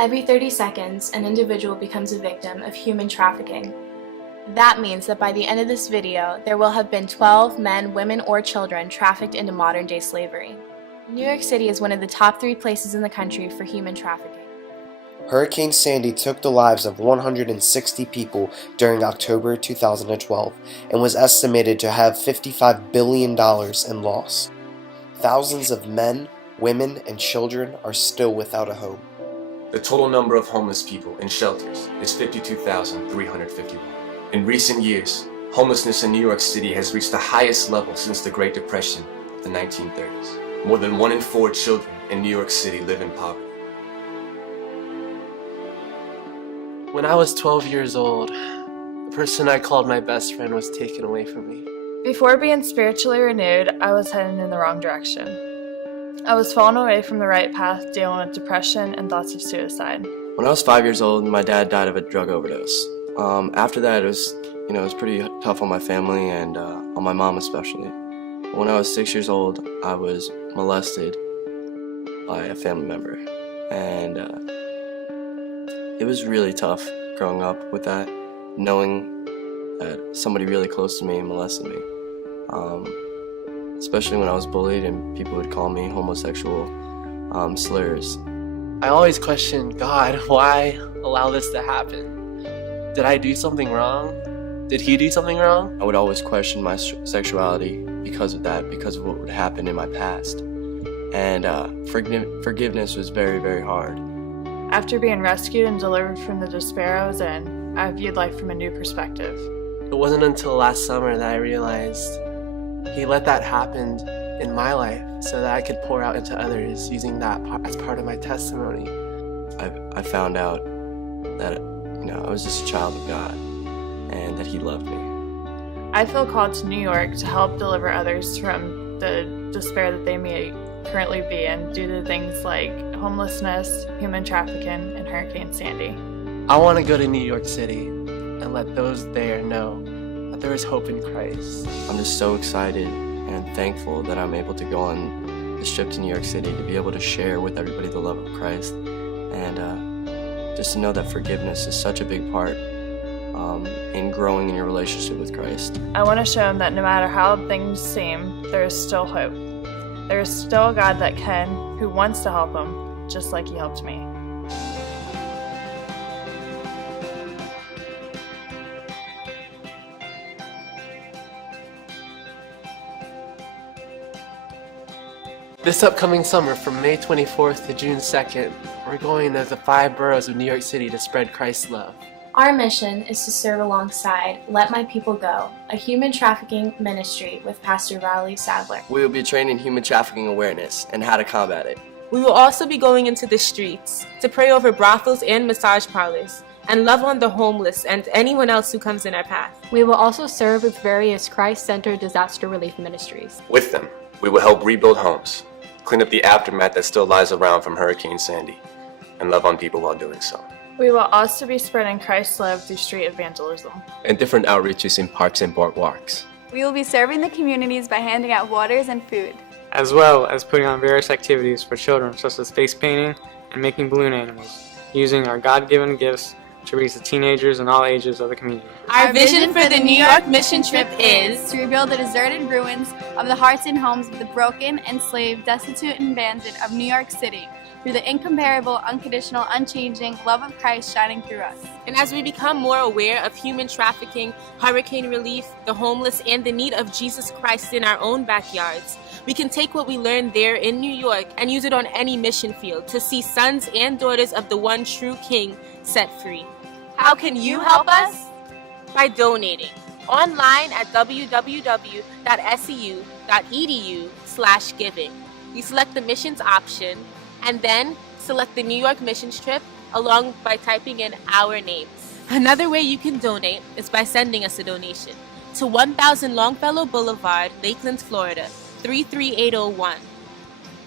Every 30 seconds, an individual becomes a victim of human trafficking. That means that by the end of this video, there will have been 12 men, women, or children trafficked into modern-day slavery. New York City is one of the top 3 places in the country for human trafficking. Hurricane Sandy took the lives of 160 people during October 2012 and was estimated to have $55 billion in loss. Thousands of men, women, and children are still without a home. The total number of homeless people in shelters is 52,351. In recent years, homelessness in New York City has reached the highest level since the Great Depression of the 1930s. More than 1 in 4 children in New York City live in poverty. When I was 12 years old, the person I called my best friend was taken away from me. Before being spiritually renewed, I was heading in the wrong direction. I was falling away from the right path, dealing with depression and thoughts of suicide. When I was 5 years old, my dad died of a drug overdose. After that, it was pretty tough on my family and on my mom especially. When I was 6 years old, I was molested by a family member, and it was really tough growing up with that, knowing that somebody really close to me molested me. Especially when I was bullied and people would call me homosexual slurs. I always questioned, God, why allow this to happen? Did I do something wrong? Did he do something wrong? I would always question my sexuality because of that, because of what would happen in my past. And forgiveness was very, very hard. After being rescued and delivered from the despair I was in, I viewed life from a new perspective. It wasn't until last summer that I realized he let that happen in my life so that I could pour out into others, using that as part of my testimony. I found out that I was just a child of God and that he loved me. I feel called to New York to help deliver others from the despair that they may currently be in due to things like homelessness, human trafficking, and Hurricane Sandy. I want to go to New York City and let those there know that there is hope in Christ. I'm just so excited and thankful that I'm able to go on this trip to New York City to be able to share with everybody the love of Christ, and just to know that forgiveness is such a big part in growing in your relationship with Christ. I want to show them that no matter how things seem, there is still hope. There is still a God that can, who wants to help them, just like he helped me. This upcoming summer, from May 24th to June 2nd, we're going to the 5 boroughs of New York City to spread Christ's love. Our mission is to serve alongside Let My People Go, a human trafficking ministry with Pastor Riley Sadler. We will be trained in human trafficking awareness and how to combat it. We will also be going into the streets to pray over brothels and massage parlors and love on the homeless and anyone else who comes in our path. We will also serve with various Christ-centered disaster relief ministries. With them, we will help rebuild homes, clean up the aftermath that still lies around from Hurricane Sandy, and love on people while doing so. We will also be spreading Christ's love through street evangelism and different outreaches in parks and boardwalks. We will be serving the communities by handing out waters and food, as well as putting on various activities for children such as face painting and making balloon animals, using our God-given gifts to reach the teenagers and all ages of the community. Our vision for the New York mission trip is to rebuild the deserted ruins of the hearts and homes of the broken, enslaved, destitute, and abandoned of New York City through the incomparable, unconditional, unchanging love of Christ shining through us. And as we become more aware of human trafficking, hurricane relief, the homeless, and the need of Jesus Christ in our own backyards, we can take what we learned there in New York and use it on any mission field to see sons and daughters of the one true King set free. How can you help us? By donating online at www.seu.edu/giving. You select the missions option and then select the New York missions trip along by typing in our names. Another way you can donate is by sending us a donation to 1000 Longfellow Boulevard, Lakeland, Florida 33801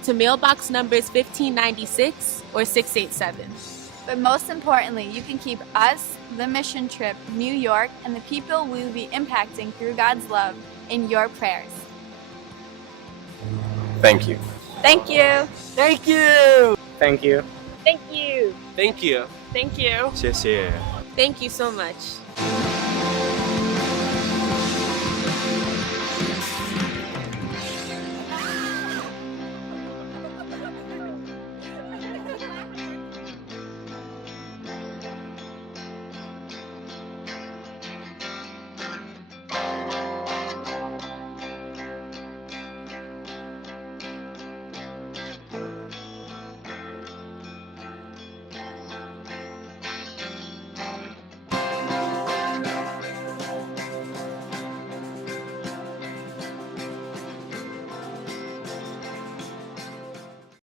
to mailbox numbers 1596 or 687. But most importantly, you can keep us, the mission trip, New York, and the people we will be impacting through God's love in your prayers. Thank you. Thank you. Thank you! Thank you. Thank you. Thank you. Thank you. 谢谢。 Thank you so much.